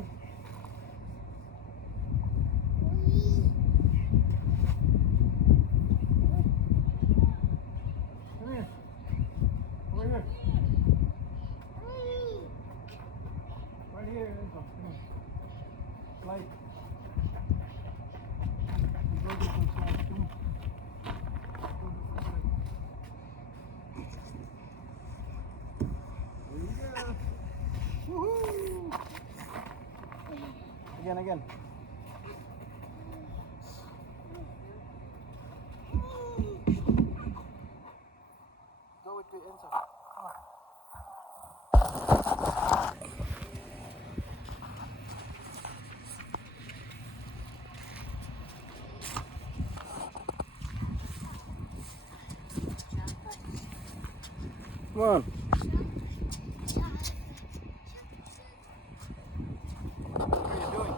on. Come here. Over here. Right here, Enzo. Come on. Slide. Go get some salt. Come on. Go get some slide. There you go. Woohoo! Again. Go with the Enzo. Come on. Come on. What are you doing?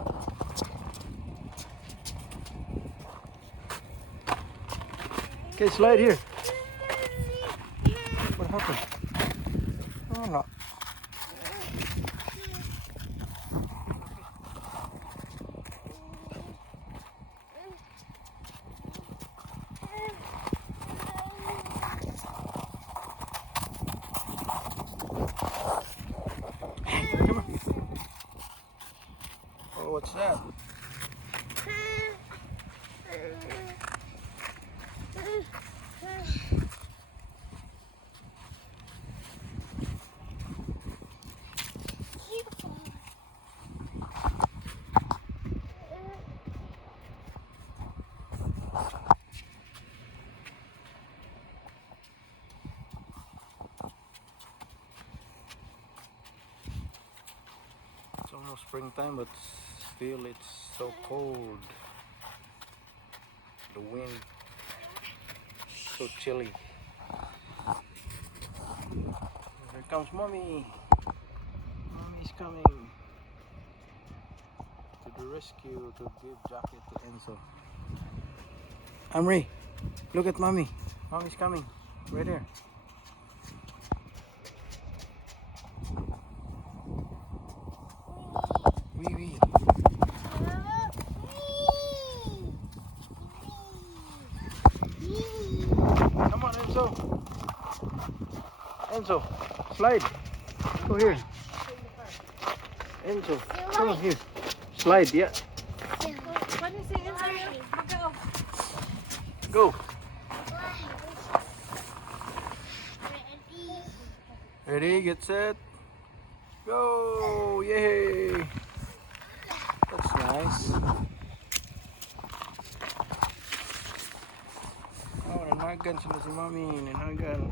Okay, slide here. What happened? Oh no. Come on. Oh, what's that? It's almost springtime, but still it's so cold. The wind so chilly. Here comes Mommy. Mommy's coming to the rescue to give jacket to Enzo. Amri, look at Mommy. Mommy's coming. Right there. Wee. Come on, Enzo. Enzo, slide. Go here. Enzo, come on here. Slide, yeah. Go. Ready, get set. Go! Yay! That's nice. Oh, nanagan sila si Mommy. Nanagan.